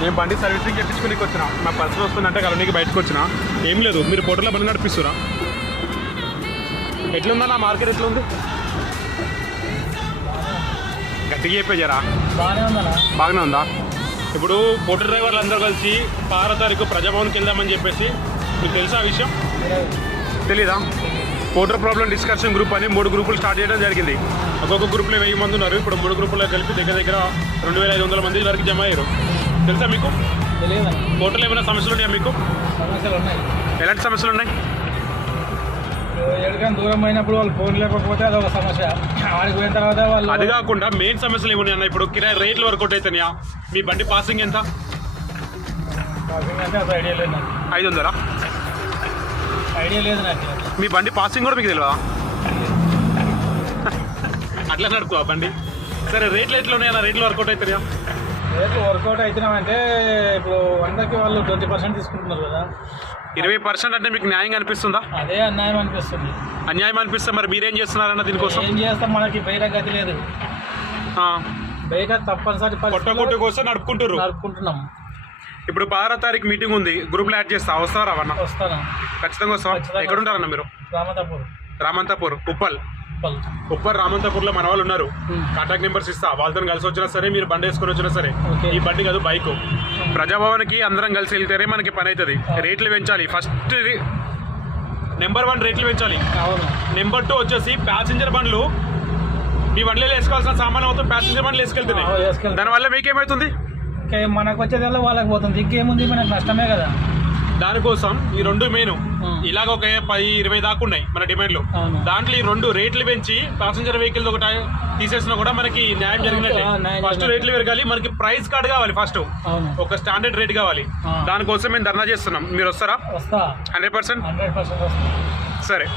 నేను బండి సర్వీసింగ్ చేయించుకునికి వచ్చిన నా పర్సన్ వస్తుందంటే కలనీకి బయటకు వచ్చిన ఏం లేదు మీరు పోటర్లో బండి నడిపిస్తురా ఎట్లుందా నా మార్కెట్ ఎట్లుంది గట్టిగా చెప్పేజరా బాగానే ఉందా ఇప్పుడు పోటర్ డ్రైవర్లు అందరూ కలిసి 6వ తారీఖు ప్రజాభవన్కి వెళ్దామని చెప్పేసి మీకు తెలుసా ఆ విషయం తెలీదా పోటర్ ప్రాబ్లం డిస్కషన్ గ్రూప్ అని 3 గ్రూపులు స్టార్ట్ చేయడం జరిగింది ఒక్కొక్క గ్రూప్లో 1000 మంది ఉన్నారు ఇప్పుడు 3 గ్రూపుల్లో కలిపి దగ్గర 2500 మంది వరకు జమ అయ్యారు తెలుసా మీకు పోటర్లో ఏమైనా సమస్యలు ఉన్నాయా మీకు సమస్యలు ఉన్నాయి ఎలాంటి సమస్యలు ఉన్నాయి ఎక్కడికైనా దూరం అయినప్పుడు వాళ్ళు ఫోన్ లేకపోతే అదొక సమస్య ఆడికి పోయిన తర్వాత వాళ్ళు అది కాకుండా మెయిన్ సమస్యలు ఏమున్నాయి అన్న ఇప్పుడు కిరాయి రేట్లు వర్కౌట్ అవుతున్నాయా మీ బండి పాసింగ్ ఎంత పాసింగ్ అంటే అసలు ఐడియా లేదు నాకు 500 ఐడియా లేదు నాకు మీ బండి పాసింగ్ కూడా మీకు తెలియదా అట్లా నడుపుకో బండి సరే రేట్లు ఎట్లా ఉన్నాయన్న రేట్లు వర్కౌట్ అవుతున్నాయా రేపు వర్కౌట్ అవుతున్నామంటే ఇప్పుడు 100కి వాళ్ళు 20% తీసుకుంటున్నారు కదా 20% అంటే మీకు న్యాయంగా అనిపిస్తుందా అదే అన్యాయం అనిపిస్తుంది అన్యాయం అనిపిస్తే మరి మీరేం చేస్తున్నారన్న దీనికోసం ఏం చేస్తాం మనకి బయట గతి లేదు బయట తప్పనిసరి కొట్ట కోసం నడుపుకుంటున్నాం ఇప్పుడు 16వ తారీఖు మీటింగ్ ఉంది గ్రూప్లో యాడ్ చేస్తా వస్తారా అన్న వస్తాను ఖచ్చితంగా వస్తావా ఎక్కడ ఉంటారన్న మీరు రామంతాపూర్ ఉప్పల్ రామంతాపూర్లో మన వాళ్ళు ఉన్నారు కాంటాక్ట్ నెంబర్స్ ఇస్తా వాళ్ళతో కలిసి వచ్చినా సరే మీరు బండి వేసుకొని వచ్చినా సరే ఈ బండి కాదు బైక్ ప్రజాభవన్కి అందరం కలిసి వెళ్తేనే మనకి పని అవుతుంది రేట్లు పెంచాలి ఫస్ట్ నెంబర్ 1 రేట్లు పెంచాలి నెంబర్ 2 వచ్చేసి ప్యాసింజర్ బండ్లు మీ బండ్లో వేసుకోవాల్సిన సామాన్ అవుతుంది ప్యాసింజర్ బండ్లు వేసుకెళ్తున్నాయి దానివల్ల మీకేమవుతుంది మనకు వచ్చేదాల్లో వాళ్ళకి పోతుంది ఇంకేముంది మనకు నష్టమే కదా దానికోసం ఈ 2 మెయిన్ ఇలాగ ఒక 10-20 దాకా ఉన్నాయి మన డిమాండ్లు దాంట్లో ఈ 2 రేట్లు పెంచి ప్యాసింజర్ వెహికల్ ఒకటి తీసేసినా కూడా మనకి న్యాయం జరిగినట్టే ఫస్ట్ రేట్లు పెరగాలి మనకి ప్రైస్ కార్డ్ కావాలి ఫస్ట్ ఒక స్టాండర్డ్ రేట్ కావాలి దానికోసం మేము ధర్నా చేస్తున్నాం మీరు వస్తారా 100% సరే